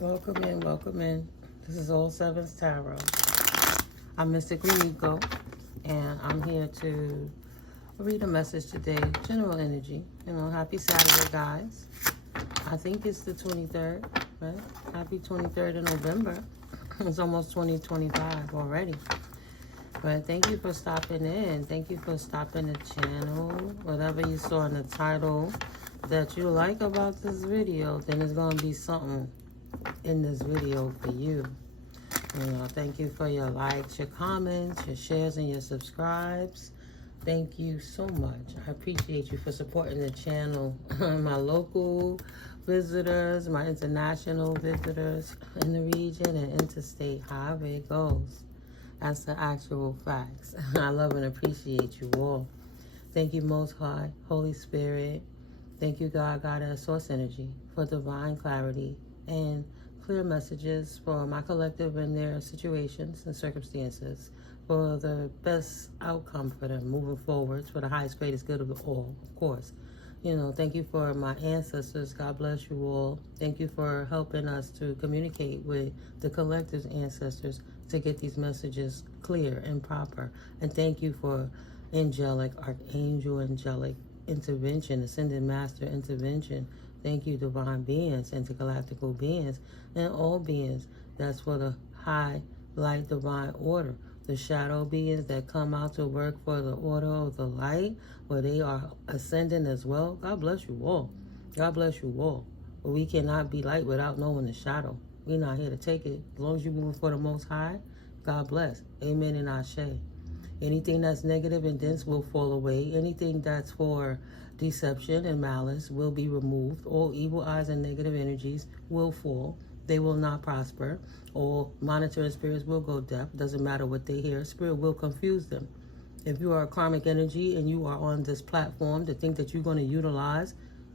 Welcome in, welcome in. This is All Sevens Tarot. I'm Mystically Nico, and I'm here to read a message today. General energy. Happy Saturday, guys. I think it's the 23rd, right? Happy 23rd of November. It's almost 2025 already. But thank you for stopping in. Thank you for stopping the channel. Whatever you saw in the title that you like about this video, then it's going to be something in this video for you. Thank you for your likes, your comments, your shares, and your subscribes. Thank you so much. I appreciate you for supporting the channel. My local visitors, my international visitors in the region, and interstate, however it goes. That's the actual facts. I love and appreciate you all. Thank you, Most High, Holy Spirit. Thank you, God, Goddess, Source Energy, for divine clarity and clear messages for my collective and their situations and circumstances, for the best outcome for them moving forward, for the highest, greatest good of all, of course. Thank you for my ancestors. God bless you all. Thank you for helping us to communicate with the collective's ancestors to get these messages clear and proper. And thank you for angelic, archangel, angelic intervention, ascended master intervention. Thank you, divine beings, intergalactical beings, and all beings. That's for the high light divine order. The shadow beings that come out to work for the order of the light, where they are ascending as well. God bless you all. God bless you all. But we cannot be light without knowing the shadow. We're not here to take it. As long as you're moving for the Most High, God bless. Amen and Ashe. Anything that's negative and dense will fall away. Anything that's for deception and malice will be removed. All evil eyes and negative energies will fall. They will not prosper. All monitoring spirits will go deaf. Doesn't matter what they hear. Spirit will confuse them. If you are a karmic energy and you are on this platform to think that you're going to utilize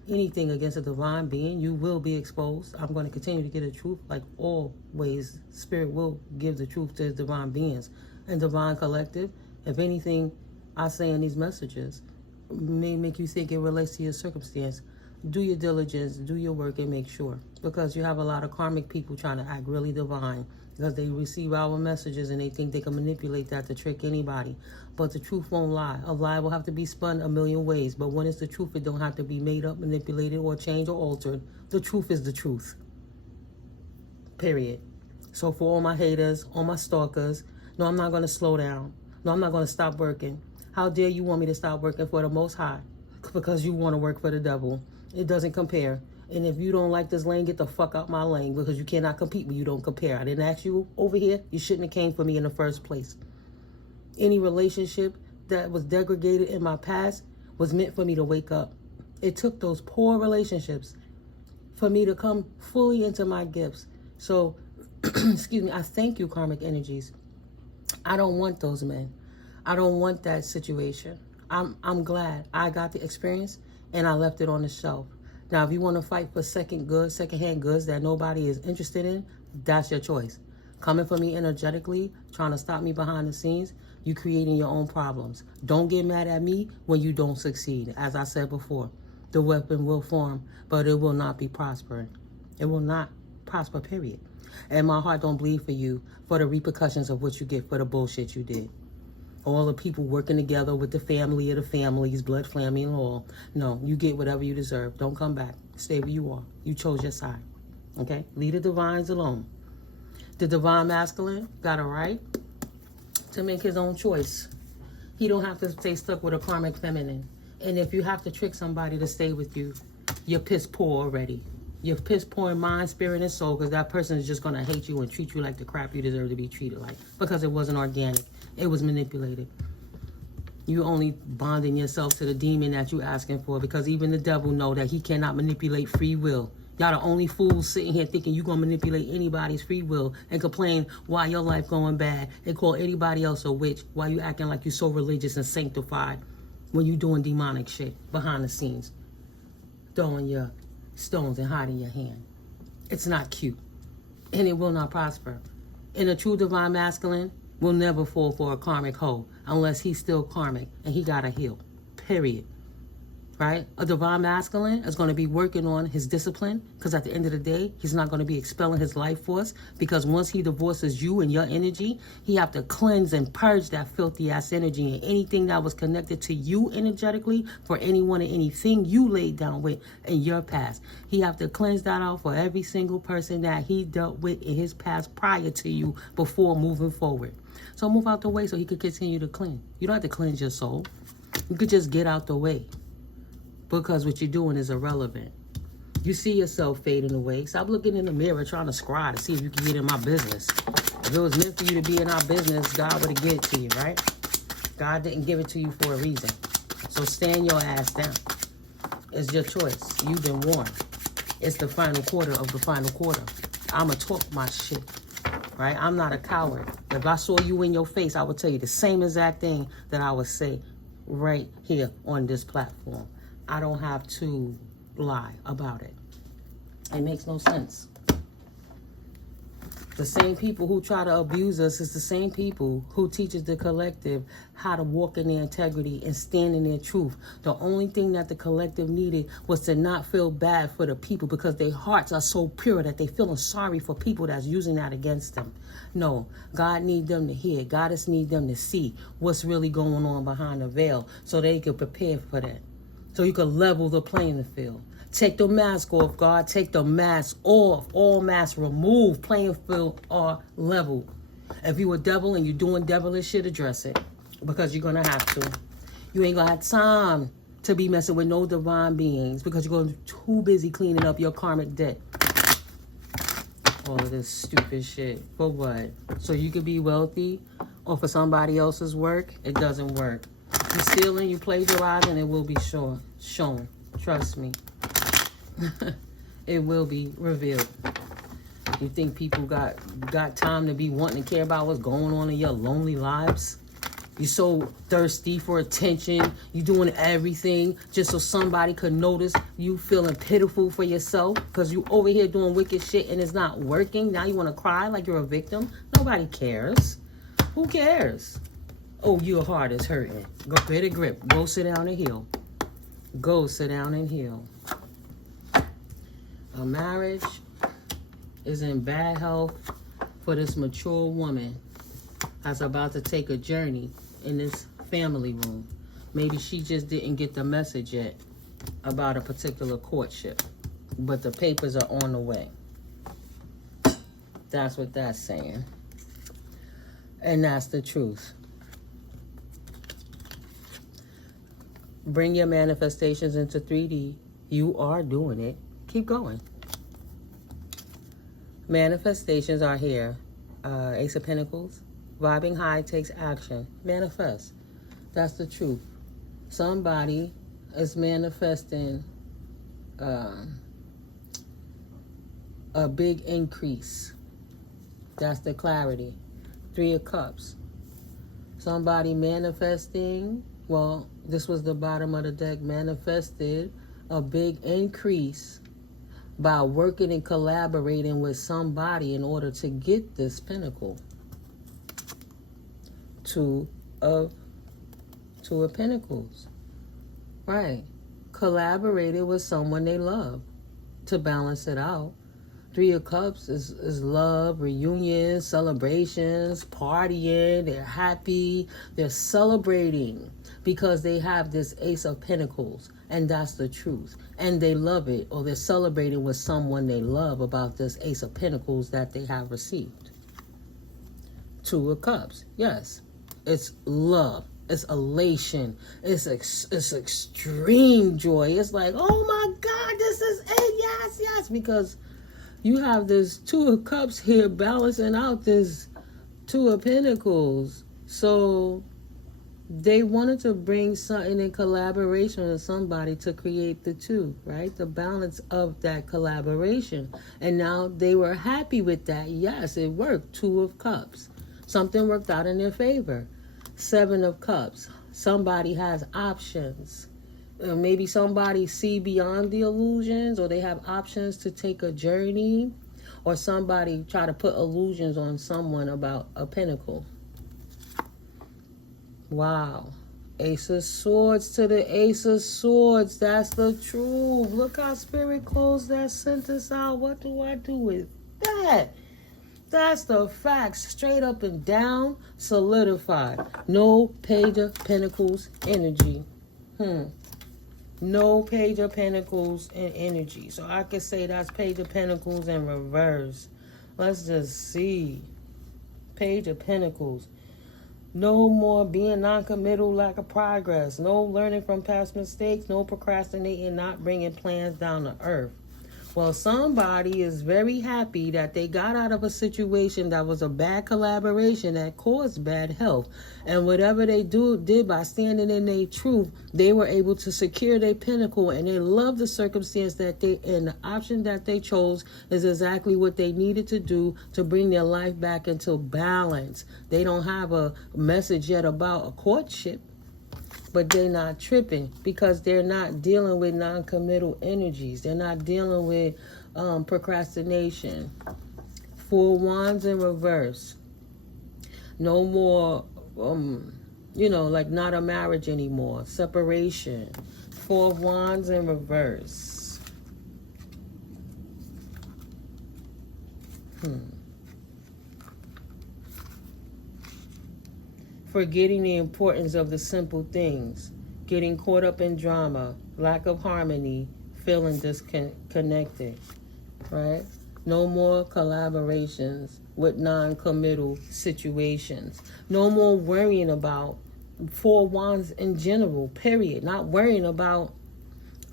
anything against a divine being, you will be exposed. I'm going to continue to get the truth. Like always, Spirit will give the truth to divine beings and divine collective. If anything I say in these messages may make you think it relates to your circumstance, do your diligence, do your work, and make sure. Because you have a lot of karmic people trying to act really divine because they receive our messages and they think they can manipulate that to trick anybody. But the truth won't lie. A lie will have to be spun a million ways. But when it's the truth, it don't have to be made up, manipulated, or changed or altered. The truth is the truth. Period. So for all my haters, all my stalkers, no, I'm not going to slow down. No, I'm not going to stop working. How dare you want me to stop working for the Most High because you want to work for the devil? It doesn't compare. And if you don't like this lane, get the fuck out my lane, because you cannot compete when you don't compare. I didn't ask you over here. You shouldn't have came for me in the first place. Any relationship that was degraded in my past was meant for me to wake up. It took those poor relationships for me to come fully into my gifts. So, excuse me, I thank you, karmic energies. I don't want those men. I don't want that situation. I'm glad I got the experience and I left it on the shelf. Now, if you want to fight for secondhand goods that nobody is interested in, that's your choice. Coming for me energetically, trying to stop me behind the scenes, you creating your own problems. Don't get mad at me when you don't succeed. As I said before, the weapon will form, but it will not be prospering. It will not prosper, period. And my heart don't bleed for you for the repercussions of what you get for the bullshit you did. All the people working together with the family of the families, blood family and all. No, you get whatever you deserve. Don't come back. Stay where you are. You chose your side. Okay? Leave the divines alone. The divine masculine got a right to make his own choice. He don't have to stay stuck with a karmic feminine. And if you have to trick somebody to stay with you, you're piss poor already. You're piss poor in mind, spirit, and soul, because that person is just going to hate you and treat you like the crap you deserve to be treated like, because it wasn't organic. It was manipulated. You only bonding yourself to the demon that you asking for, because even the devil know that he cannot manipulate free will. Y'all the only fools sitting here thinking you going to manipulate anybody's free will and complain why your life going bad and call anybody else a witch while you acting like you so religious and sanctified when you doing demonic shit behind the scenes. Throwing your stones and hiding your hand. It's not cute. And it will not prosper. And a true divine masculine will never fall for a karmic hoe unless he's still karmic and he gotta heal. Period. right? A divine masculine is going to be working on his discipline, because at the end of the day, he's not going to be expelling his life force, because once he divorces you and your energy, he have to cleanse and purge that filthy ass energy and anything that was connected to you energetically for anyone and anything you laid down with in your past. He have to cleanse that out for every single person that he dealt with in his past prior to you before moving forward. So move out the way so he could continue to clean. You don't have to cleanse your soul. You could just get out the way, because what you're doing is irrelevant. You see yourself fading away. Stop looking in the mirror trying to scry to see if you can get in my business. If it was meant for you to be in our business, God would have given it to you, right? God didn't give it to you for a reason. So stand your ass down. It's your choice. You've been warned. It's the final quarter of the final quarter. I'ma talk my shit, right? I'm not a coward. If I saw you in your face, I would tell you the same exact thing that I would say right here on this platform. I don't have to lie about it. It makes no sense. The same people who try to abuse us is the same people who teaches the collective how to walk in their integrity and stand in their truth. The only thing that the collective needed was to not feel bad for the people, because their hearts are so pure that they feeling sorry for people that's using that against them. No, God need them to hear. Goddess need them to see what's really going on behind the veil so they can prepare for that. So you can level the playing field. Take the mask off, God. Take the mask off. All masks removed. Playing field are level. If you a devil and you're doing devilish shit, address it. Because you're going to have to. You ain't going to have time to be messing with no divine beings, because you're going to be too busy cleaning up your karmic debt. All of this stupid shit. For what? So you could be wealthy, or for somebody else's work? It doesn't work. You stealing, you plagiarizing, it will be shown. Trust me. It will be revealed. You think people got time to be wanting to care about what's going on in your lonely lives? You're so thirsty for attention. You're doing everything just so somebody could notice you feeling pitiful for yourself, because you over here doing wicked shit and it's not working. Now you want to cry like you're a victim? Nobody cares. Who cares? Oh, your heart is hurting. Go get a grip. Go sit down and heal. Go sit down and heal. A marriage is in bad health for this mature woman that's about to take a journey in this family room. Maybe she just didn't get the message yet about a particular courtship, but the papers are on the way. That's what that's saying. And that's the truth. Bring your manifestations into 3D. You are doing it. Keep going. Manifestations are here. Ace of Pentacles. Vibing high takes action. Manifest. That's the truth. Somebody is manifesting a big increase. That's the clarity. 3 of Cups. Somebody manifesting, well, this was the bottom of the deck, manifested a big increase by working and collaborating with somebody in order to get this pinnacle. 2 of Pentacles. Right. Collaborated with someone they love to balance it out. 3 of Cups is love, reunions, celebrations, partying. They're happy. They're celebrating because they have this Ace of Pentacles. And that's the truth. And they love it, or they're celebrating with someone they love about this Ace of Pentacles that they have received. 2 of Cups. Yes. It's love. It's elation. It's extreme joy. It's like, oh my God, this is it. Yes, yes. Because you have this 2 of Cups here balancing out this 2 of Pentacles. So they wanted to bring something in collaboration with somebody to create the 2, right? The balance of that collaboration. And now they were happy with that. Yes, it worked. 2 of Cups. Something worked out in their favor. 7 of Cups. Somebody has options. Maybe somebody see beyond the illusions, or they have options to take a journey, or somebody try to put illusions on someone about a pinnacle. Wow. Ace of Swords to the Ace of Swords. That's the truth. Look how Spirit closed that sentence out. What do I do with that? That's the facts. Straight up and down. Solidified. No Page of Pentacles energy. No Page of Pentacles in energy. So I could say that's Page of Pentacles in reverse. Let's just see. Page of Pentacles. No more being non-committal, lack of progress. No learning from past mistakes. No procrastinating, not bringing plans down to earth. Well, somebody is very happy that they got out of a situation that was a bad collaboration that caused bad health. And whatever they did by standing in their truth, they were able to secure their pinnacle. And they love the circumstance that and the option that they chose is exactly what they needed to do to bring their life back into balance. They don't have a message yet about a courtship. But they're not tripping because they're not dealing with non-committal energies. They're not dealing with procrastination. 4 Wands in reverse. No more, like not a marriage anymore. Separation. 4 Wands in reverse. Forgetting the importance of the simple things, getting caught up in drama, lack of harmony, feeling disconnected, right? No more collaborations with non-committal situations. No more worrying about 4 Wands in general, period. Not worrying about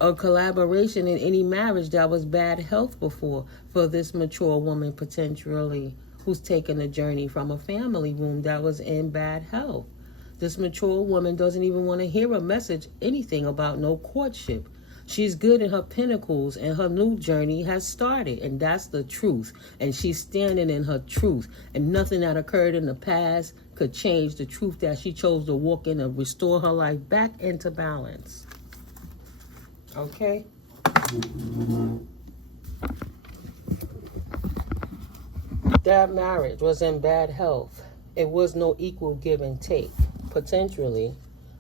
a collaboration in any marriage that was bad health before for this mature woman potentially, who's taken a journey from a family womb that was in bad health. This mature woman doesn't even want to hear a message, anything about no courtship. She's good in her pinnacles and her new journey has started, and that's the truth. And she's standing in her truth, and nothing that occurred in the past could change the truth that she chose to walk in and restore her life back into balance. Okay? That marriage was in bad health. It was no equal give and take, potentially,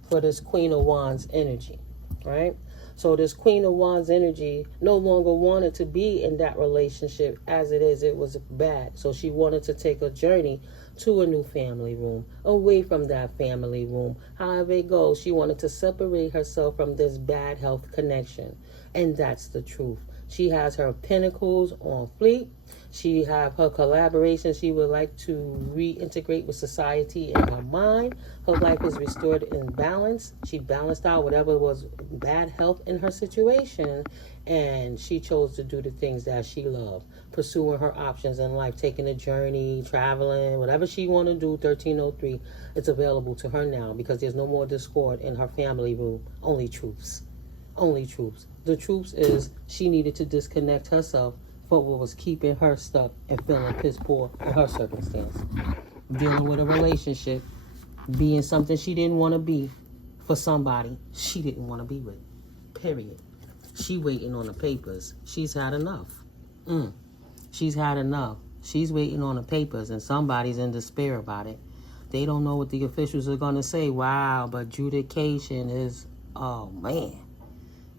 for this Queen of Wands energy, right? So this Queen of Wands energy no longer wanted to be in that relationship as it is. It was bad. So she wanted to take a journey to a new family room, away from that family room. However it goes, she wanted to separate herself from this bad health connection. And that's the truth. She has her pinnacles on fleek. She have her collaboration she would like to reintegrate with society in her mind. Her life is restored in balance. She balanced out whatever was bad health in her situation, and she chose to do the things that she loved, pursuing her options in life, taking a journey, traveling, whatever she want to do. 1303, it's available to her now because there's no more discord in her family room. Only truths. Only truths. The truth is she needed to disconnect herself from what was keeping her stuck and feeling piss poor in her circumstance. Dealing with a relationship, being something she didn't want to be for somebody she didn't want to be with. Period. She waiting on the papers. She's had enough. She's had enough. She's waiting on the papers and somebody's in despair about it. They don't know what the officials are going to say. Wow, but Judication is, oh man,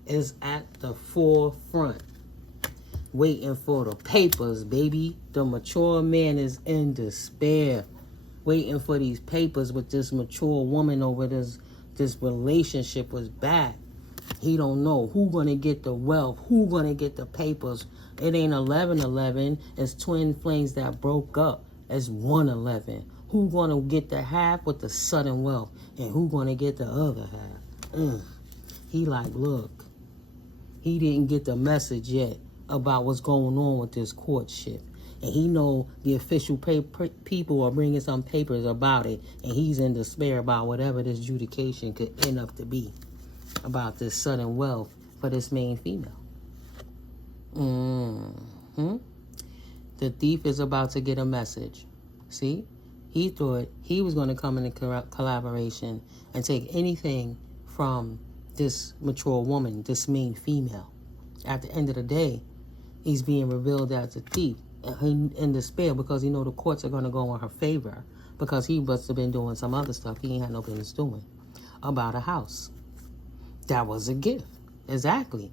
is at the forefront. Waiting for the papers, baby. The mature man is in despair. Waiting for these papers with this mature woman over this relationship was bad. He don't know who gonna get the wealth, who gonna get the papers. It ain't 11-11. It's twin flames that broke up. It's 1-11. Who gonna get the half with the sudden wealth, and who gonna get the other half? He like, look, he didn't get the message yet about what's going on with this courtship. And he know the official people are bringing some papers about it, and he's in despair about whatever this judication could end up to be about this sudden wealth for this main female. The thief is about to get a message. See? He thought he was going to come in a collaboration and take anything from this mature woman, this main female. At the end of the day, he's being revealed as a thief in despair because he know the courts are going to go in her favor because he must have been doing some other stuff he ain't had no business doing. about a house. That was a gift. Exactly.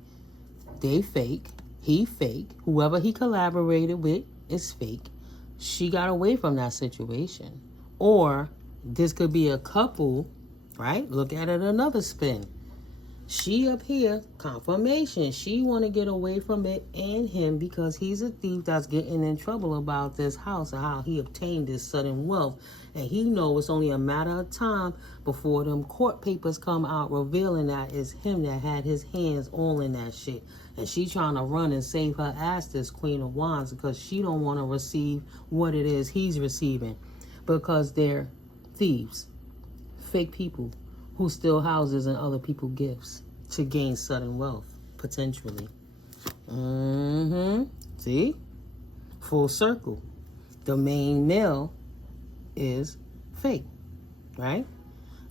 They fake. He fake. Whoever he collaborated with is fake. She got away from that situation. Or this could be a couple, right? Look at it another spin. She up here, confirmation. She want to get away from it and him because he's a thief that's getting in trouble about this house and how he obtained this sudden wealth. And he knows it's only a matter of time before them court papers come out revealing that it's him that had his hands all in that shit. And she trying to run and save her ass, this Queen of Wands, because she don't want to receive what it is he's receiving. Because they're thieves, fake people who steal houses and other people's gifts to gain sudden wealth, potentially. See? Full circle. The main male is fake, right?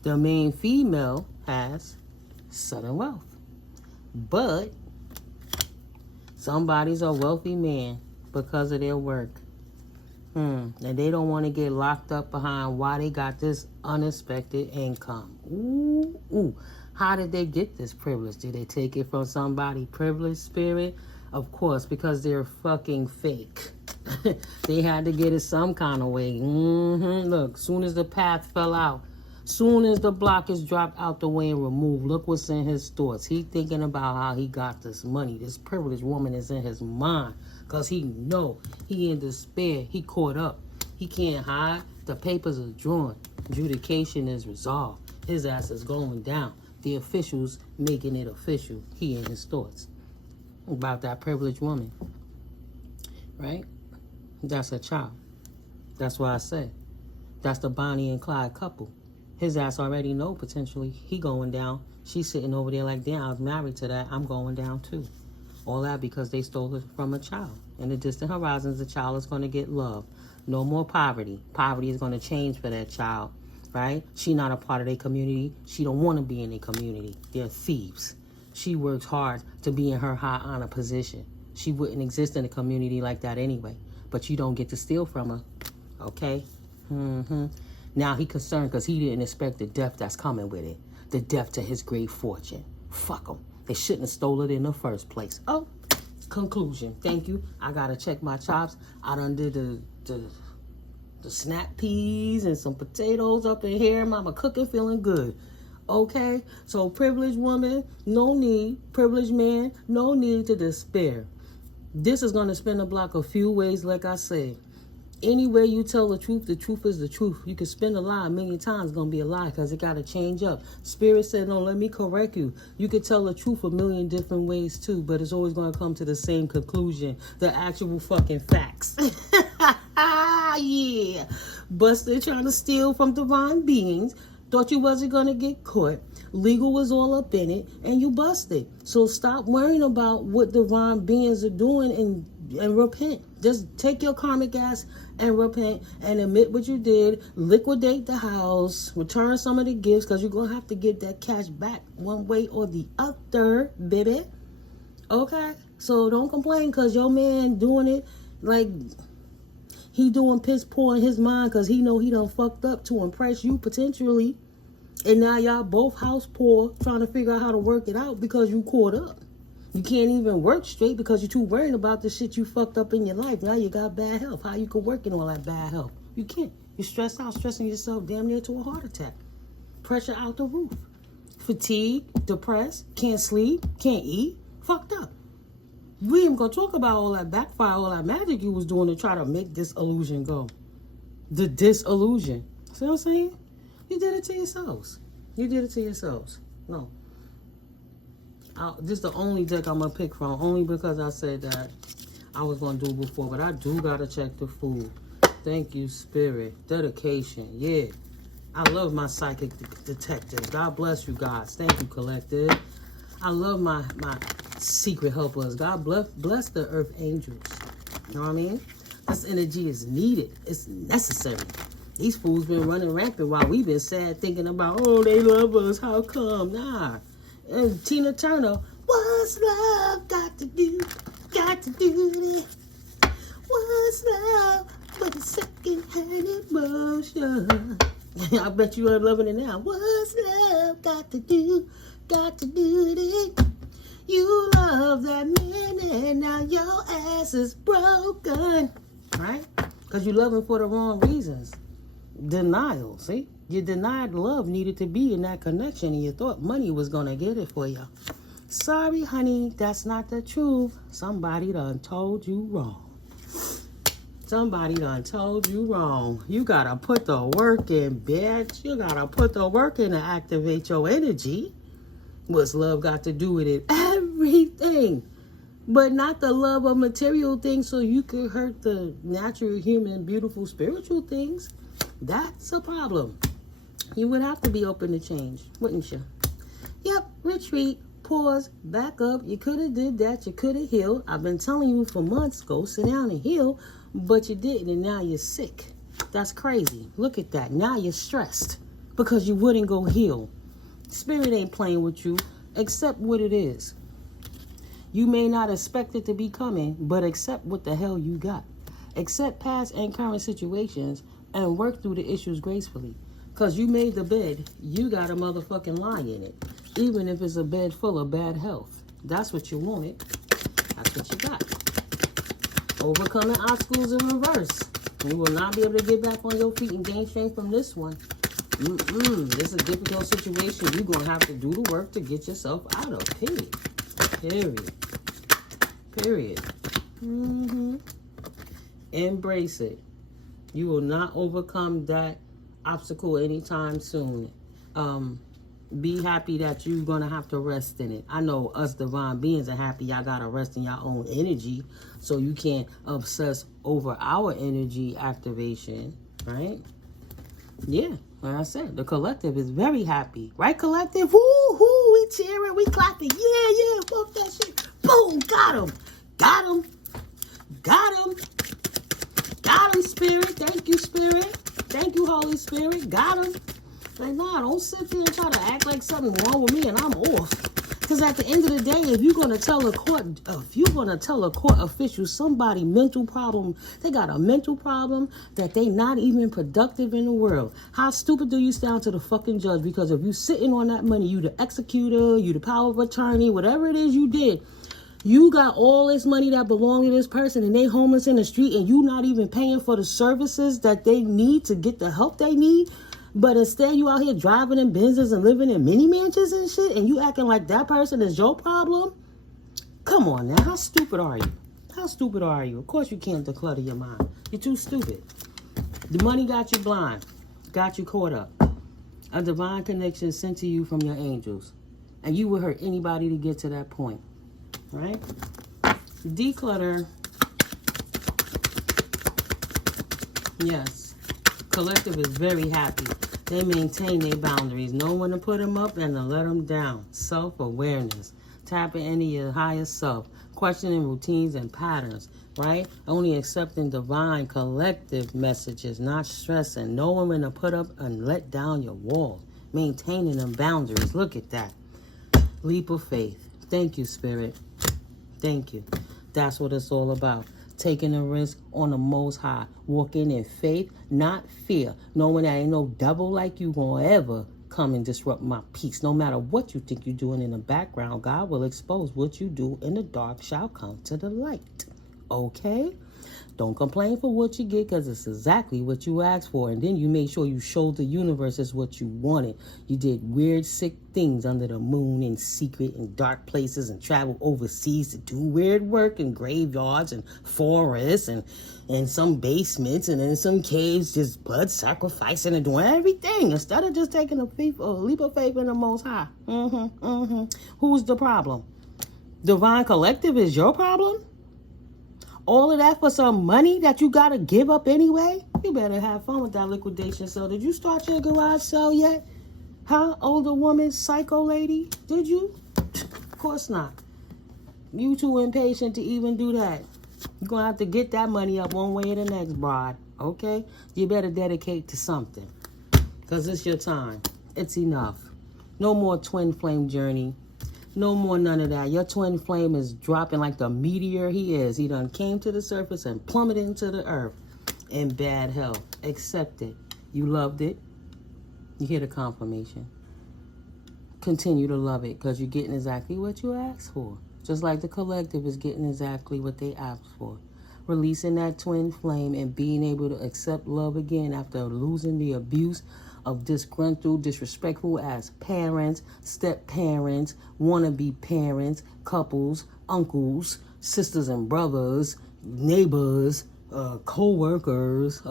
The main female has sudden wealth. But somebody's a wealthy man because of their work. And they don't want to get locked up behind why they got this unexpected income. Ooh. How did they get this privilege? Did they take it from somebody privileged spirit? Of course, because they're fucking fake. They had to get it some kind of way. Look, soon as the path fell out, soon as the block is dropped out the way and removed, look what's in his thoughts. He thinking about how he got this money. This privileged woman is in his mind. Because he know he in despair. He caught up. He can't hide. The papers are drawn. Judication is resolved. His ass is going down. The officials making it official. He in his thoughts about that privileged woman. Right? That's a child. That's why I said. That's the Bonnie and Clyde couple. His ass already know potentially he going down. She's sitting over there like, damn, I was married to that. I'm going down too. All that because they stole it from a child. In the distant horizons, the child is going to get love. No more poverty. Poverty is going to change for that child, right? She not a part of their community. She don't want to be in their community. They're thieves. She works hard to be in her high honor position. She wouldn't exist in a community like that anyway. But you don't get to steal from her, okay? Now he concerned because he didn't expect the death that's coming with it. The death to his great fortune. Fuck him. They shouldn't have stole it in the first place. Oh, conclusion. Thank you. I gotta check my chops. I done did the snap peas and some potatoes up in here. Mama cooking, feeling good. Okay? So privileged woman, no need. Privileged man, no need to despair. This is gonna spin the block a few ways, like I said. Any way you tell the truth is the truth. You can spin a lie a million times, it's going to be a lie because it got to change up. Spirit said, no, let me correct you. You can tell the truth a million different ways too, but it's always going to come to the same conclusion. The actual fucking facts. Yeah. Busted trying to steal from divine beings. Thought you wasn't going to get caught. Legal was all up in it, and you busted. So stop worrying about what divine beings are doing and repent. Just take your karmic ass and repent and admit what you did. Liquidate the house. Return some of the gifts because you're going to have to get that cash back one way or the other, baby. Okay? So don't complain because your man doing it like he doing piss poor in his mind because he know he done fucked up to impress you potentially. And now y'all both house poor trying to figure out how to work it out because you caught up. You can't even work straight because you're too worried about the shit you fucked up in your life. Now you got bad health. How you can work in all that bad health? You can't. You're stressed out, stressing yourself damn near to a heart attack. Pressure out the roof. Fatigue, depressed, can't sleep, can't eat, fucked up. We ain't gonna talk about all that backfire, all that magic you was doing to try to make this illusion go. The disillusion. See what I'm saying? You did it to yourselves. You did it to yourselves. No. This is the only deck I'm going to pick from. Only because I said that I was going to do it before. But I do got to check the food. Thank you, Spirit. Dedication. Yeah. I love my psychic detectives. God bless you guys. Thank you, Collective. I love my secret helpers. God bless the earth angels. You know what I mean? This energy is needed. It's necessary. These fools been running rampant while we've been sad thinking about, oh, they love us. How come? Nah. And Tina Turner, what's love got to do? Got to do this. What's love but a second-hand emotion? I bet you are loving it now. What's love got to do? Got to do it. You love that man and now your ass is broken. Right? Because you love him for the wrong reasons. Denial, see? You denied love needed to be in that connection and you thought money was going to get it for you. Sorry, honey, that's not the truth. Somebody done told you wrong. Somebody done told you wrong. You got to put the work in, bitch. You got to put the work in to activate your energy. What's love got to do with it? Everything. But not the love of material things so you could hurt the natural, human, beautiful, spiritual things. That's a problem. You would have to be open to change, wouldn't you? Yep, retreat, pause, back up. You could have did that. You could have healed. I've been telling you for months, go sit down and heal, but you didn't, and now you're sick. That's crazy. Look at that. Now you're stressed because you wouldn't go heal. Spirit ain't playing with you. Accept what it is. You may not expect it to be coming, but accept what the hell you got. Accept past and current situations and work through the issues gracefully. Because you made the bed, you got a motherfucking lie in it. Even if it's a bed full of bad health. That's what you wanted. That's what you got. Overcoming obstacles in reverse. You will not be able to get back on your feet and gain strength from this one. This is a difficult situation. You're going to have to do the work to get yourself out of. Period. Period. Embrace it. You will not overcome that obstacle anytime soon. Be happy that you're going to have to rest in it. I know us divine beings are happy y'all got to rest in your own energy so you can't obsess over our energy activation, right? Yeah, like I said, the collective is very happy. Right, collective? Woo-hoo, we cheering, we clapping. Yeah, fuck that shit. Boom, got him. Got him. Got him. Got him, Spirit. Thank you, Spirit. Thank you, Holy Spirit. Got him. Like, nah, don't sit there and try to act like something wrong with me and I'm off. Because at the end of the day, if you're going to tell a court official somebody mental problem, they got a mental problem that they not even productive in the world. How stupid do you sound to the fucking judge? Because if you sitting on that money, you the executor, you the power of attorney, whatever it is you did, you got all this money that belong to this person and they homeless in the street and you not even paying for the services that they need to get the help they need. But instead you out here driving in Benzes and living in mini mansions and shit and you acting like that person is your problem? Come on now, how stupid are you? How stupid are you? Of course you can't declutter your mind. You're too stupid. The money got you blind, got you caught up. A divine connection sent to you from your angels. And you would hurt anybody to get to that point. Right? Declutter. Yes. Collective is very happy. They maintain their boundaries. Know when to put them up and to let them down. Self-awareness. Tapping into your higher self. Questioning routines and patterns. Right? Only accepting divine collective messages. Not stressing. Knowing when to put up and let down your walls. Maintaining them boundaries. Look at that. Leap of faith. Thank you, Spirit. Thank you. That's what it's all about. Taking a risk on the Most High. Walking in faith, not fear. Knowing that ain't no devil like you gonna ever come and disrupt my peace. No matter what you think you're doing in the background, God will expose what you do in the dark shall come to the light. Okay? Don't complain for what you get because it's exactly what you asked for. And then you made sure you showed the universe as what you wanted. You did weird, sick things under the moon in secret in dark places and traveled overseas to do weird work in graveyards and forests and in some basements and in some caves, just blood sacrificing and doing everything instead of just taking a leap of faith in the Most High. Who's the problem? Divine Collective is your problem? All of that for some money that you got to give up anyway? You better have fun with that liquidation sale. Did you start your garage sale yet? Huh? Older woman, psycho lady? Did you? Of course not. You too impatient to even do that. You're going to have to get that money up one way or the next, bride. Okay? You better dedicate to something. Because it's your time. It's enough. No more twin flame journey. No more none of that. Your twin flame is dropping like the meteor he is. He done came to the surface and plummeted into the earth in bad health. Accept it. You loved it. You hear the confirmation. Continue to love it because you're getting exactly what you asked for. Just like the collective is getting exactly what they asked for. Releasing that twin flame and being able to accept love again after losing the abuse of disgruntled, disrespectful as parents, step-parents, wannabe parents, couples, uncles, sisters and brothers, neighbors, co-workers,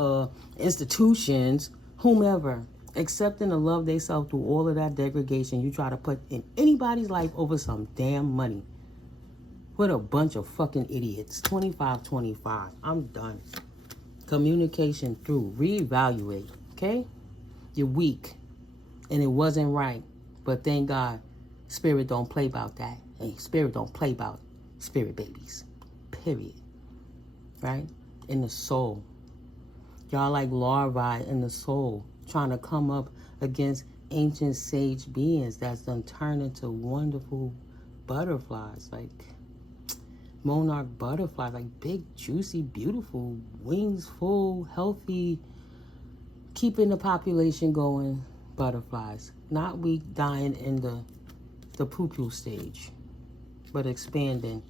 institutions, whomever. Accepting to love themselves through all of that degradation you try to put in anybody's life over some damn money. What a bunch of fucking idiots. 25-25. I'm done. Communication through. Reevaluate. Okay? You're weak. And it wasn't right. But thank God, Spirit don't play about that. Hey, Spirit don't play about spirit babies. Period. Right? In the soul. Y'all like larvae in the soul. Trying to come up against ancient sage beings that's done turned into wonderful butterflies. Like monarch butterflies. Like big, juicy, beautiful, wings full, healthy, keeping the population going butterflies. Not weak, dying in the pupil stage. But expanding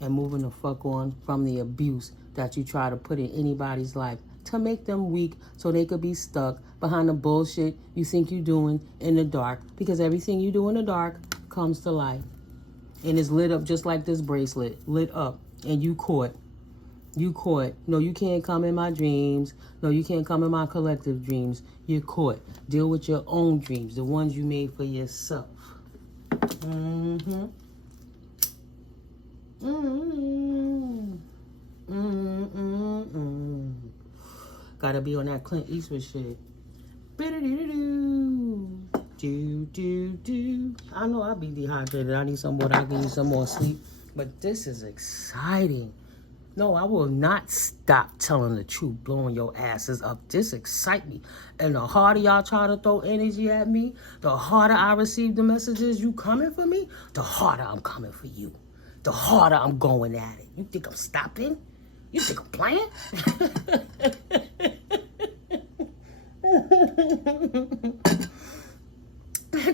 and moving the fuck on from the abuse that you try to put in anybody's life to make them weak so they could be stuck behind the bullshit you think you're doing in the dark. Because everything you do in the dark comes to light. And it's lit up just like this bracelet. Lit up. And you caught. You caught. No, you can't come in my dreams. No, you can't come in my collective dreams. You're caught. Deal with your own dreams. The ones you made for yourself. Mm-hmm. Mm-hmm. Mm-hmm. Gotta be on that Clint Eastwood shit. Do. I know I'll be dehydrated. I need some water. I can use some more sleep. But this is exciting. No, I will not stop telling the truth, blowing your asses up. This excites me. And the harder y'all try to throw energy at me, the harder I receive the messages you coming for me, the harder I'm coming for you. The harder I'm going at it. You think I'm stopping? You think I'm playing?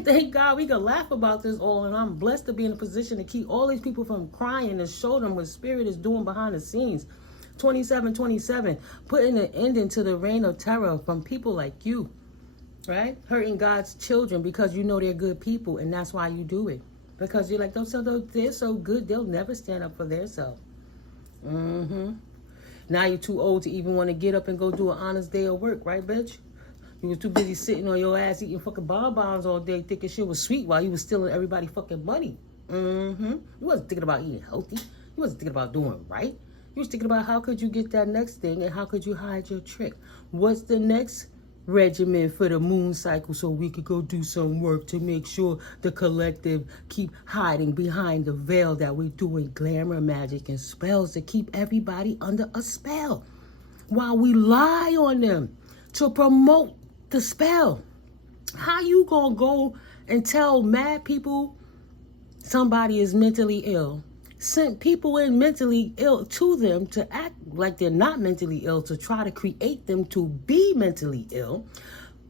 Thank God we can laugh about this all, and I'm blessed to be in a position to keep all these people from crying and show them what Spirit is doing behind the scenes. 27-27, putting an ending to the reign of terror from people like you, right? Hurting God's children because you know they're good people, and that's why you do it. Because you're like, they're so good, they'll never stand up for themselves. Mm-hmm. Now you're too old to even want to get up and go do an honest day of work, right, bitch? You was too busy sitting on your ass eating fucking bonbons all day thinking shit was sweet while you was stealing everybody fucking money. Mm-hmm. You wasn't thinking about eating healthy. You wasn't thinking about doing right. You was thinking about how could you get that next thing and how could you hide your trick. What's the next regimen for the moon cycle so we could go do some work to make sure the collective keep hiding behind the veil that we're doing glamour magic and spells to keep everybody under a spell while we lie on them to promote the spell. How you gonna go and tell mad people somebody is mentally ill? Sent people in mentally ill to them to act like they're not mentally ill, to try to create them to be mentally ill,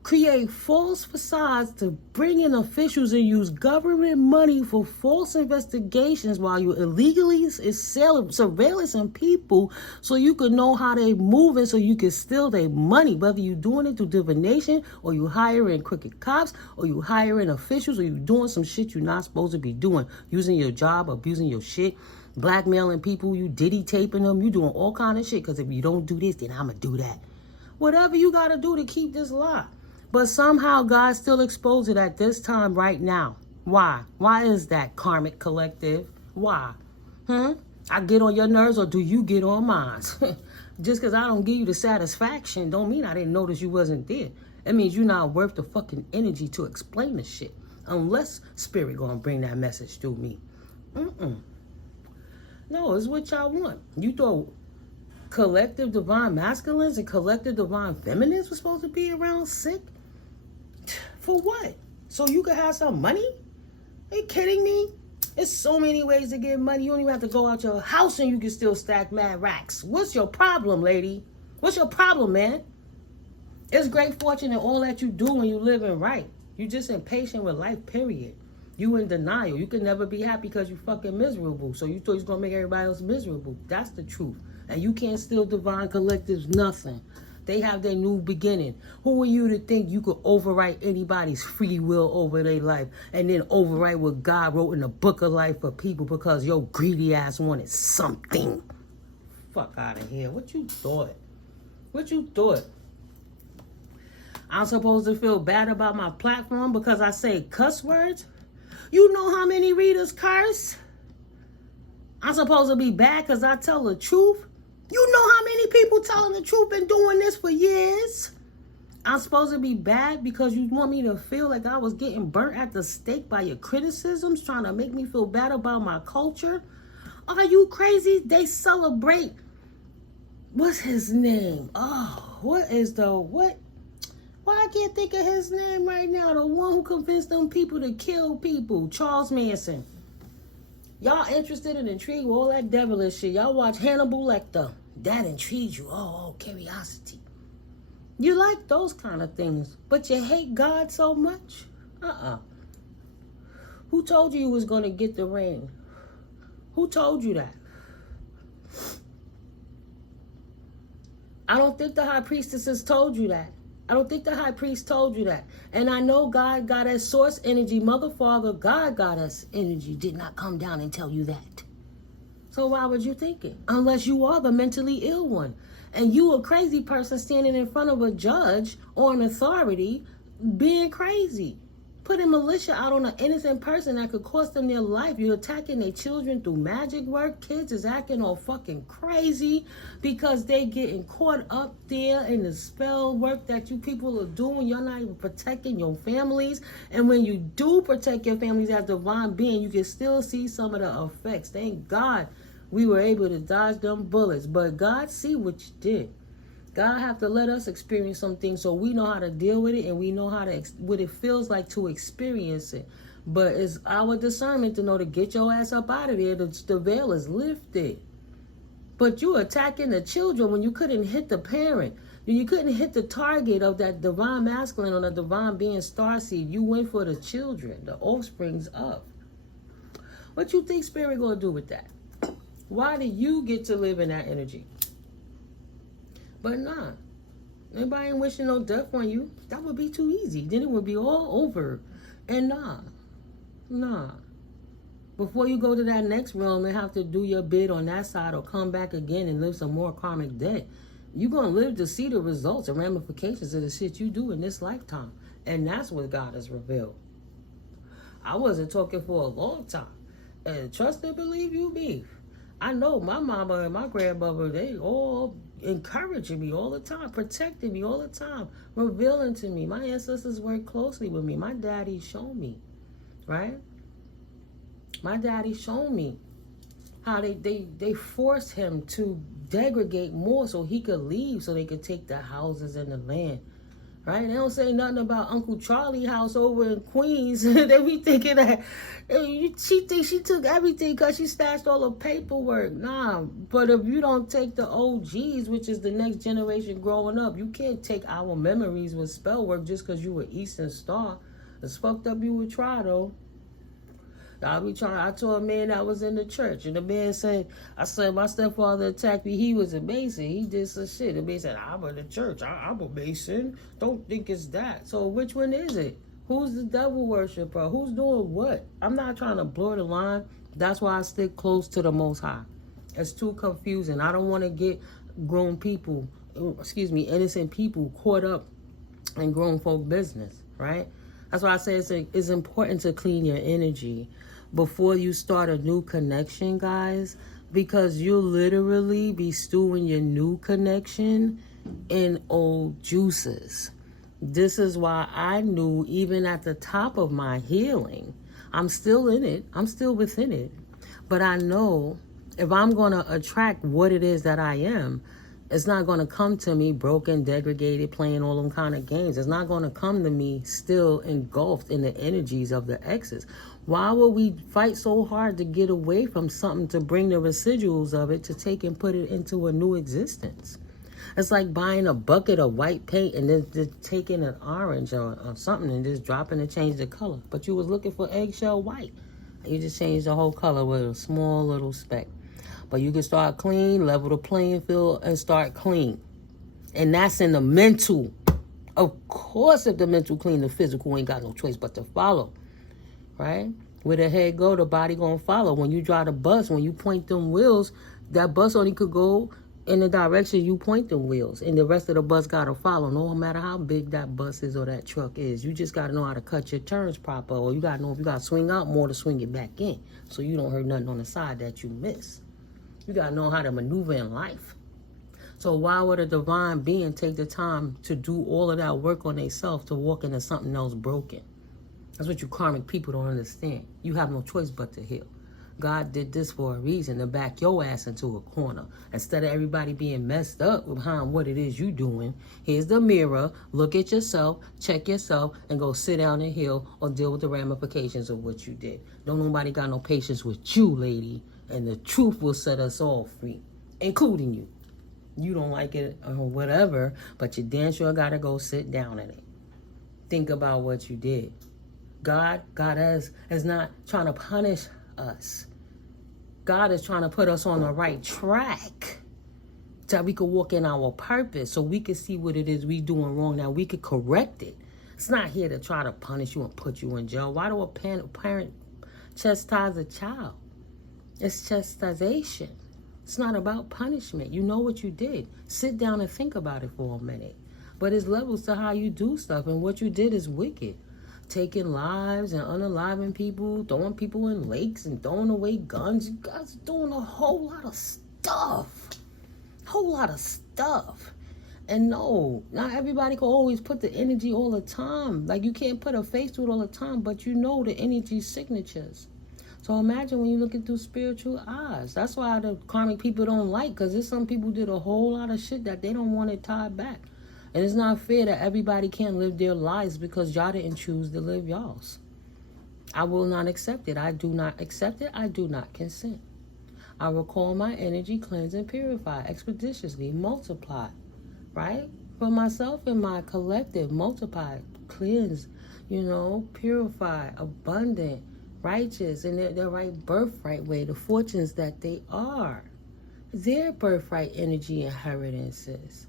create false facades to bring in officials and use government money for false investigations while you illegally surveillance people so you could know how they moving so you can steal their money, whether you doing it through divination or you hiring crooked cops or you hiring officials or you doing some shit you're not supposed to be doing, using your job, abusing your shit, blackmailing people, you diddy taping them, you doing all kind of shit because if you don't do this, then I'm going to do that. Whatever you got to do to keep this lie. But somehow God still exposed it at this time right now. Why? Why is that, karmic collective? Why? I get on your nerves or do you get on mine? Just because I don't give you the satisfaction don't mean I didn't notice you wasn't there. It means you're not worth the fucking energy to explain the shit. Unless Spirit gonna bring that message through me. No, it's what y'all want. You thought collective divine masculines and collective divine feminines were supposed to be around sick? For what? So you could have some money? Are you kidding me? There's so many ways to get money. You don't even have to go out your house and you can still stack mad racks. What's your problem, lady? What's your problem, man? It's great fortune in all that you do when you living right. You just impatient with life, period. You in denial. You can never be happy because you fucking miserable. So you thought you're going to make everybody else miserable. That's the truth. And you can't steal divine collectives, nothing. They have their new beginning. Who are you to think you could overwrite anybody's free will over their life and then overwrite what God wrote in the book of life for people because your greedy ass wanted something? Fuck out of here. What you thought? What you thought? I'm supposed to feel bad about my platform because I say cuss words? You know how many readers curse? I'm supposed to be bad because I tell the truth? You know how many people telling the truth been doing this for years? I'm supposed to be bad because you want me to feel like I was getting burnt at the stake by your criticisms, trying to make me feel bad about my culture? Are you crazy? They celebrate. What's his name? Oh, what is the, what? Why I can't think of his name right now? The one who convinced them people to kill people. Charles Manson. Y'all interested and intrigued with all that devilish shit. Y'all watch Hannibal Lecter. That intrigues you. Oh, curiosity. You like those kind of things, but you hate God so much? Who told you was going to get the rain? Who told you that? I don't think the high priestesses told you that. I don't think the high priest told you that. And I know God got us source energy. Mother, Father, God got us energy. Did not come down and tell you that. So why would you think it? Unless you are the mentally ill one. And you a crazy person standing in front of a judge or an authority being crazy. Putting militia out on an innocent person that could cost them their life. You're attacking their children through magic work. Kids is acting all fucking crazy because they getting caught up there in the spell work that you people are doing. You're not even protecting your families. And when you do protect your families as divine being, you can still see some of the effects. Thank God we were able to dodge them bullets. But God see what you did. God have to let us experience some things so we know how to deal with it and we know how to what it feels like to experience it. But it's our discernment to know to get your ass up out of there. The veil is lifted. But you attacking the children when you couldn't hit the parent. You couldn't hit the target of that divine masculine or the divine being starseed. You went for the children, the offsprings of. What you think Spirit gonna do with that? Why do you get to live in that energy? But nah, anybody ain't wishing no death on you. That would be too easy. Then it would be all over. And nah. Before you go to that next realm and have to do your bid on that side or come back again and live some more karmic debt, you're going to live to see the results and ramifications of the shit you do in this lifetime. And that's what God has revealed. I wasn't talking for a long time. And trust and believe you me. I know my mama and my grandmother, they all encouraging me all the time, protecting me all the time, revealing to me. My ancestors worked closely with me. My daddy showed me, right? My daddy showed me how they forced him to degrade more so he could leave, so they could take the houses and the land. Right? They don't say nothing about Uncle Charlie house over in Queens. They be thinking that she thinks she took everything because she stashed all the paperwork. Nah, but if you don't take the OGs, which is the next generation growing up, you can't take our memories with spell work just because you were Eastern Star. It's fucked up you would try, though. I'll be trying. I told a man that was in the church, and the man said, I said, my stepfather attacked me. He was a Mason. He did some shit. The man said, I'm in the church. I'm a Mason. Don't think it's that. So which one is it? Who's the devil worshiper? Who's doing what? I'm not trying to blur the line. That's why I stick close to the Most High. It's too confusing. I don't want to get grown people, innocent people caught up in grown folk business, right? That's why I say it's important to clean your energy before you start a new connection, guys, because you'll literally be stewing your new connection in old juices. This is why I knew even at the top of my healing, I'm still in it, I'm still within it, but I know if I'm going to attract what it is that I am, it's not going to come to me broken, degraded, playing all them kind of games. It's not going to come to me still engulfed in the energies of the exes. Why would we fight so hard to get away from something to bring the residuals of it to take and put it into a new existence? It's like buying a bucket of white paint and then just taking an orange or something and just dropping to change the color. But you was looking for eggshell white. You just changed the whole color with a small little speck. But you can start clean, level the playing field, and start clean. And that's in the mental. Of course, if the mental clean, the physical ain't got no choice but to follow. Right? Where the head go, the body gonna follow. When you drive the bus, when you point them wheels, that bus only could go in the direction you point them wheels. And the rest of the bus gotta follow, no matter how big that bus is or that truck is. You just gotta know how to cut your turns proper, or you gotta know if you gotta swing out more to swing it back in, so you don't hurt nothing on the side that you miss. You gotta know how to maneuver in life. So why would a divine being take the time to do all of that work on themselves to walk into something else broken? That's what you karmic people don't understand. You have no choice but to heal. God did this for a reason, to back your ass into a corner. Instead of everybody being messed up behind what it is you doing, here's the mirror, look at yourself, check yourself, and go sit down and heal or deal with the ramifications of what you did. Don't nobody got no patience with you, lady, and the truth will set us all free, including you. You don't like it or whatever, but you damn sure gotta go sit down in it. Think about what you did. God is not trying to punish us. God is trying to put us on the right track so we could walk in our purpose, so we could see what it is we doing wrong. Now we could correct it. It's not here to try to punish you and put you in jail. Why do a parent chastise a child? It's chastisation. It's not about punishment. You know what you did. Sit down and think about it for a minute. But it's levels to how you do stuff, and what you did is wicked. Taking lives and unaliving people, throwing people in lakes and throwing away guns. You guys are doing a whole lot of stuff. And no, not everybody can always put the energy all the time. Like, you can't put a face to it all the time, but you know the energy signatures. So imagine when you look at through spiritual eyes. That's why the karmic people don't like, because there's some people did a whole lot of shit that they don't want it tied back. And it's not fair that everybody can't live their lives because y'all didn't choose to live y'all's. I will not accept it. I do not accept it. I do not consent. I recall my energy, cleanse and purify, expeditiously, multiply, right? For myself and my collective, multiply, cleanse, purify, abundant, righteous, in their right birthright way, the fortunes that they are. Their birthright energy inheritances.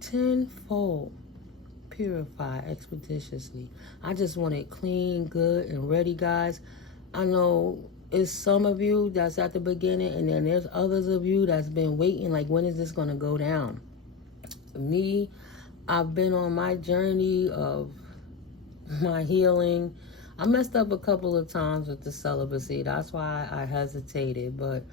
Tenfold, purify expeditiously. I just want it clean, good, and ready, guys. I know it's some of you that's at the beginning, and then there's others of you that's been waiting, like, when is this going to go down? Me, I've been on my journey of my healing. I messed up a couple of times with the celibacy. That's why I hesitated, but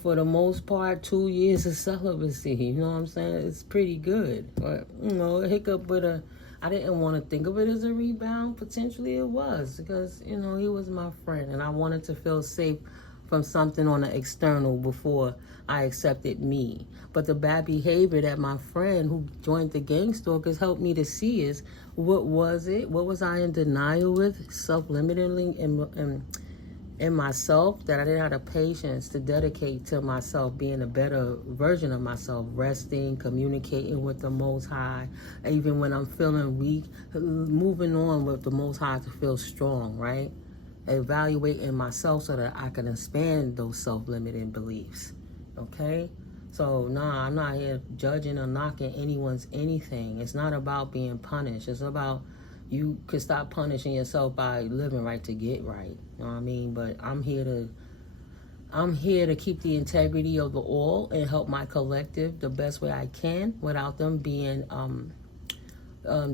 for the most part, 2 years of celibacy, you know what I'm saying? It's pretty good. But, a hiccup with I didn't want to think of it as a rebound. Potentially it was, because, he was my friend, and I wanted to feel safe from something on the external before I accepted me. But the bad behavior that my friend who joined the gang stalkers helped me to see is, what was it? What was I in denial with? Self-limiting in myself, that I didn't have the patience to dedicate to myself being a better version of myself, resting, communicating with the Most High, even when I'm feeling weak, moving on with the Most High to feel strong, right? Evaluating myself so that I can expand those self-limiting beliefs, okay? So, I'm not here judging or knocking anyone's anything. It's not about being punished. It's about you could stop punishing yourself by living right to get right. You know what I mean? But I'm here to keep the integrity of the all and help my collective the best way I can without them being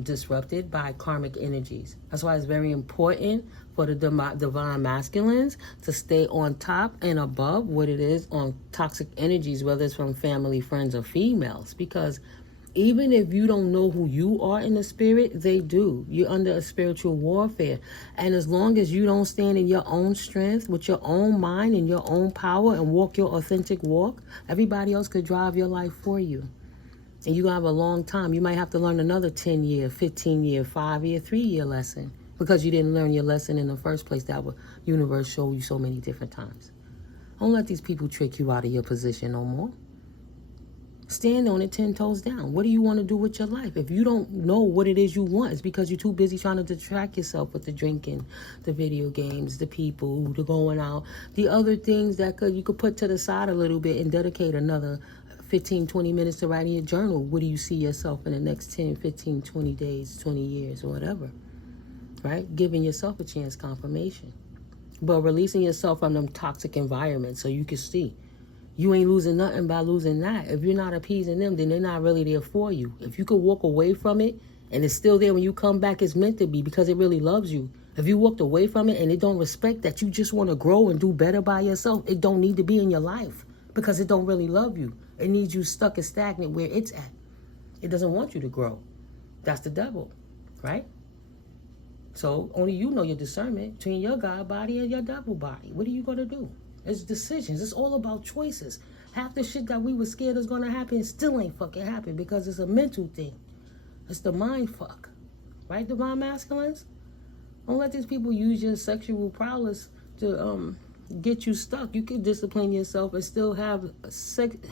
disrupted by karmic energies. That's why it's very important for the divine masculines to stay on top and above what it is on toxic energies, whether it's from family, friends, or females, because even if you don't know who you are in the spirit, they do. You're under a spiritual warfare. And as long as you don't stand in your own strength, with your own mind and your own power, and walk your authentic walk, everybody else could drive your life for you. And you're going to have a long time. You might have to learn another 10-year, 15-year, 5-year, 3-year lesson, because you didn't learn your lesson in the first place that the universe showed you so many different times. Don't let these people trick you out of your position no more. Stand on it 10 toes down. What do you want to do with your life? If you don't know what it is you want, it's because you're too busy trying to distract yourself with the drinking, the video games, the people, the going out, the other things that you could put to the side a little bit and dedicate another 15, 20 minutes to writing your journal. What do you see yourself in the next 10, 15, 20 days, 20 years, or whatever, right? Giving yourself a chance confirmation. But releasing yourself from them toxic environments so you can see. You ain't losing nothing by losing that. If you're not appeasing them, then they're not really there for you. If you could walk away from it and it's still there when you come back, it's meant to be because it really loves you. If you walked away from it and it don't respect that you just want to grow and do better by yourself, it don't need to be in your life because it don't really love you. It needs you stuck and stagnant where it's at. It doesn't want you to grow. That's the devil, right? So only you know your discernment between your God body and your devil body. What are you going to do? It's decisions. It's all about choices. Half the shit that we were scared is going to happen still ain't fucking happen because it's a mental thing. It's the mind fuck. Right, divine masculines? Don't let these people use your sexual prowess to get you stuck. You can discipline yourself and still have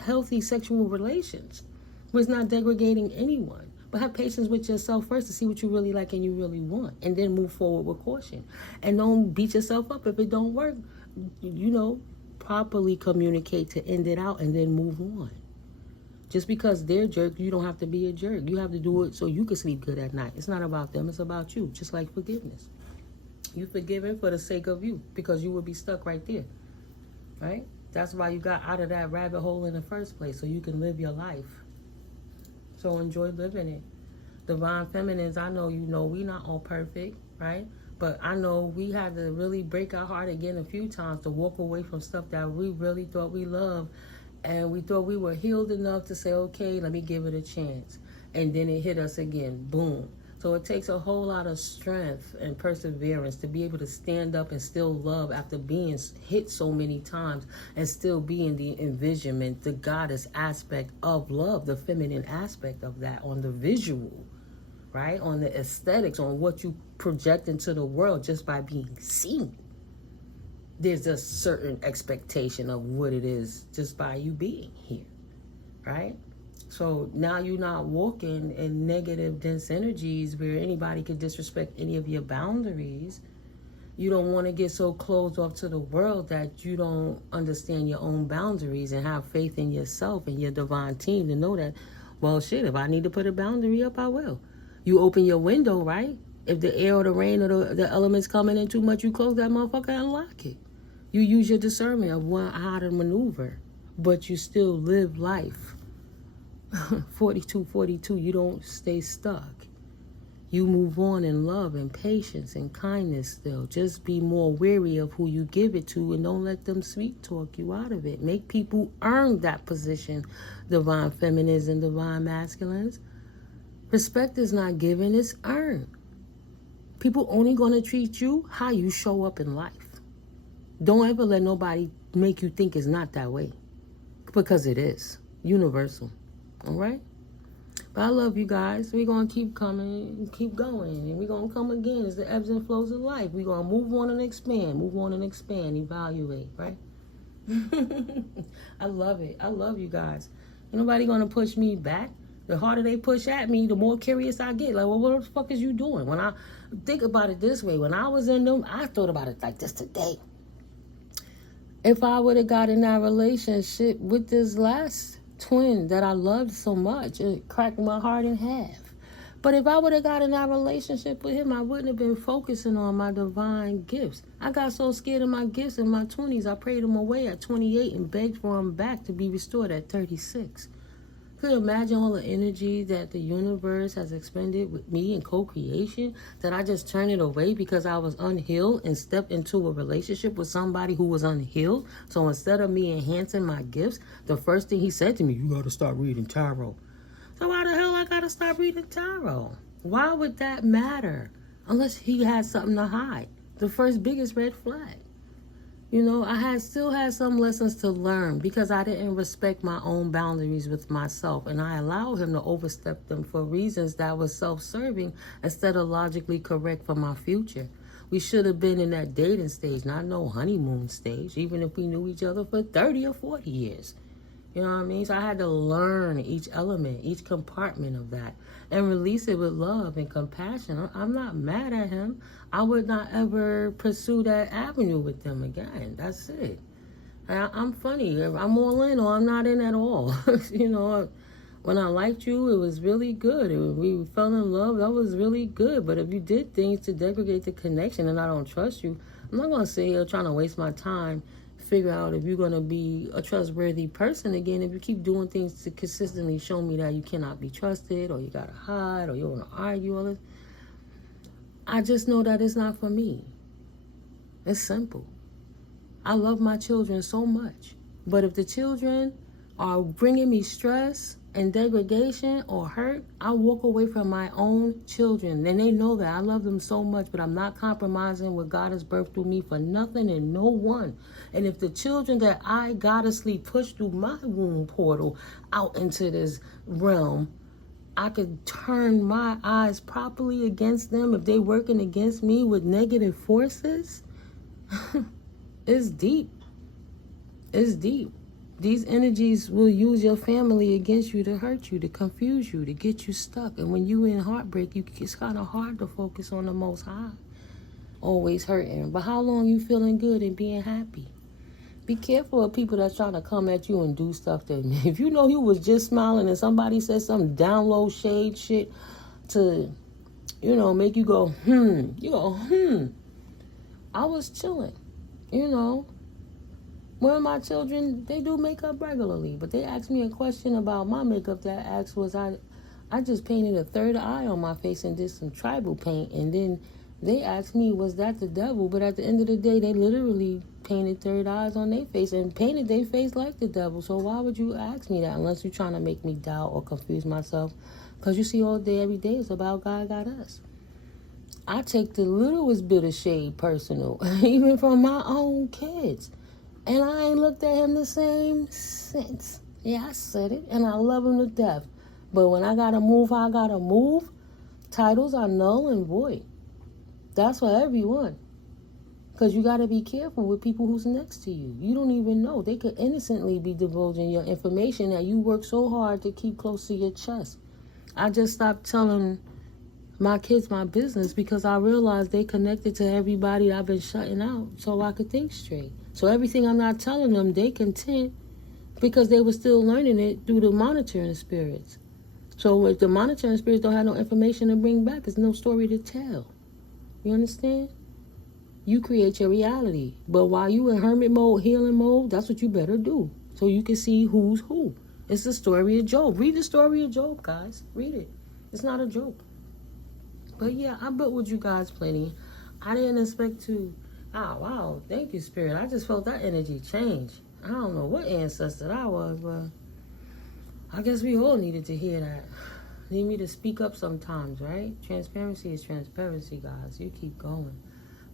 healthy sexual relations where it's not degrading anyone. But have patience with yourself first to see what you really like and you really want. And then move forward with caution. And don't beat yourself up if it don't work. You know, properly communicate to end it out and then move on. Just because they're jerk, you don't have to be a jerk. You have to do it so you can sleep good at night. It's not about them, it's about you. Just like forgiveness. You forgiven for the sake of you because you would be stuck right there. Right? That's why you got out of that rabbit hole in the first place, so you can live your life. So enjoy living it. Divine feminines, I know you know we not all perfect, right? But I know we had to really break our heart again a few times to walk away from stuff that we really thought we loved. And we thought we were healed enough to say, okay, let me give it a chance. And then it hit us again. Boom. So it takes a whole lot of strength and perseverance to be able to stand up and still love after being hit so many times and still be in the envisionment, the goddess aspect of love, the feminine aspect of that on the visual. Right? On the aesthetics, on what you project into the world just by being seen. There's a certain expectation of what it is just by you being here. Right? So now you're not walking in negative, dense energies where anybody could disrespect any of your boundaries. You don't want to get so closed off to the world that you don't understand your own boundaries and have faith in yourself and your divine team to know that, well, shit, if I need to put a boundary up, I will. You open your window, right? If the air or the rain or the elements coming in too much, you close that motherfucker and lock it. You use your discernment of how to maneuver, but you still live life. 42, you don't stay stuck. You move on in love and patience and kindness still. Just be more wary of who you give it to and don't let them sweet talk you out of it. Make people earn that position, divine feminines and divine masculines. Respect is not given, it's earned. People only going to treat you how you show up in life. Don't ever let nobody make you think it's not that way. Because it is. Universal. All right? But I love you guys. We're going to keep coming and keep going. And we're going to come again. It's the ebbs and flows of life. We're going to move on and expand. Move on and expand. Evaluate. Right? I love it. I love you guys. Ain't nobody going to push me back. The harder they push at me, the more curious I get. Like, well, what the fuck is you doing? When I think about it this way, when I was in them, I thought about it like this today. If I would have got in that relationship with this last twin that I loved so much, it cracked my heart in half. But if I would have got in that relationship with him, I wouldn't have been focusing on my divine gifts. I got so scared of my gifts in my 20s, I prayed them away at 28 and begged for them back to be restored at 36. Could you imagine all the energy that the universe has expended with me in co-creation, that I just turned it away because I was unhealed and stepped into a relationship with somebody who was unhealed? So instead of me enhancing my gifts, the first thing he said to me, you got to start reading tarot. So why the hell I got to start reading tarot? Why would that matter? Unless he had something to hide. The first biggest red flag. You know, I still had some lessons to learn because I didn't respect my own boundaries with myself, and I allowed him to overstep them for reasons that was self-serving instead of logically correct for my future. We should have been in that dating stage, not no honeymoon stage, even if we knew each other for 30 or 40 years. You know what I mean? So I had to learn each element, each compartment of that, and release it with love and compassion. I'm not mad at him. I would not ever pursue that avenue with them again. That's it. I'm funny. I'm all in or I'm not in at all. You know, when I liked you, it was really good. We fell in love. That was really good. But if you did things to degrade the connection and I don't trust you, I'm not going to sit here trying to waste my time figure out if you're going to be a trustworthy person again. If you keep doing things to consistently show me that you cannot be trusted or you got to hide or you want to argue all this, I just know that it's not for me. It's simple. I love my children so much. But if the children are bringing me stress and degradation or hurt, I walk away from my own children. And they know that I love them so much, but I'm not compromising what God has birthed through me for nothing and no one. And if the children that I goddessly pushed through my womb portal out into this realm, I could turn my eyes properly against them if they working against me with negative forces. It's deep. It's deep. These energies will use your family against you to hurt you, to confuse you, to get you stuck. And when you in heartbreak, it's kind of hard to focus on the Most High. Always hurting. But how long you feeling good and being happy? Be careful of people that's trying to come at you and do stuff that, if you know you was just smiling and somebody said some down low shade shit to, you know, make you go, you go, I was chilling, you know. One of my children, they do makeup regularly, but they asked me a question about my makeup that I asked was I just painted a third eye on my face and did some tribal paint, and then they asked me, was that the devil? But at the end of the day, they literally painted third eyes on their face and painted their face like the devil. So why would you ask me that unless you're trying to make me doubt or confuse myself? Because you see all day, every day, it's about God got us. I take the littlest bit of shade personal, even from my own kids. And I ain't looked at him the same since. Yeah, I said it, and I love him to death. But when I gotta move how I gotta move, titles are null and void. That's for everyone. Because you gotta be careful with people who's next to you. You don't even know. They could innocently be divulging your information that you work so hard to keep close to your chest. I just stopped telling my kids my business because I realized they connected to everybody I've been shutting out so I could think straight. So everything I'm not telling them, they content because they were still learning it through the monitoring spirits. So if the monitoring spirits don't have no information to bring back, there's no story to tell. You understand? You create your reality. But while you in hermit mode, healing mode, that's what you better do. So you can see who's who. It's the story of Job. Read the story of Job, guys. Read it. It's not a joke. But yeah, I built with you guys plenty. I didn't expect to. Oh, wow. Thank you, Spirit. I just felt that energy change. I don't know what ancestor I was, but I guess we all needed to hear that. Need me to speak up sometimes, right? Transparency is transparency, guys. You keep going.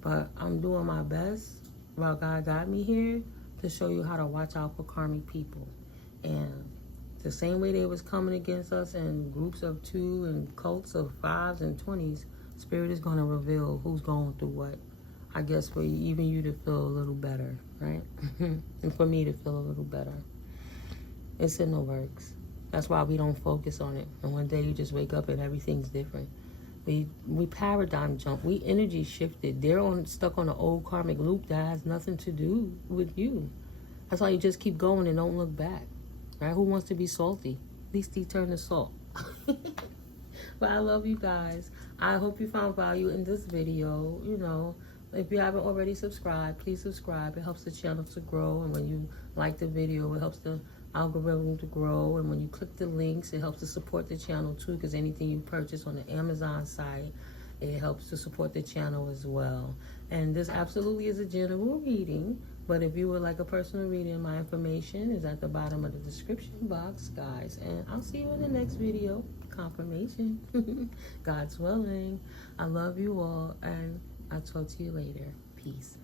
But I'm doing my best while God got me here to show you how to watch out for karmic people. And the same way they was coming against us in groups of 2 and cults of 5s and 20s, Spirit is going to reveal who's going through what. I guess for even you to feel a little better, right? And for me to feel a little better. It's in the works. That's why we don't focus on it. And one day you just wake up and everything's different. We paradigm jump. We energy shifted. They're stuck on an old karmic loop that has nothing to do with you. That's why you just keep going and don't look back. Right? Who wants to be salty? At least he turned to salt. But I love you guys. I hope you found value in this video. You know, if you haven't already subscribed, please subscribe. It helps the channel to grow. And when you like the video, it helps the algorithm to grow. And when you click the links, it helps to support the channel too, because anything you purchase on the Amazon site, it helps to support the channel as well. And this absolutely is a general reading, but if you would like a personal reading, my information is at the bottom of the description box, guys. And I'll see you in the next video. Confirmation. God's willing. I love you all, and I'll talk to you later. Peace.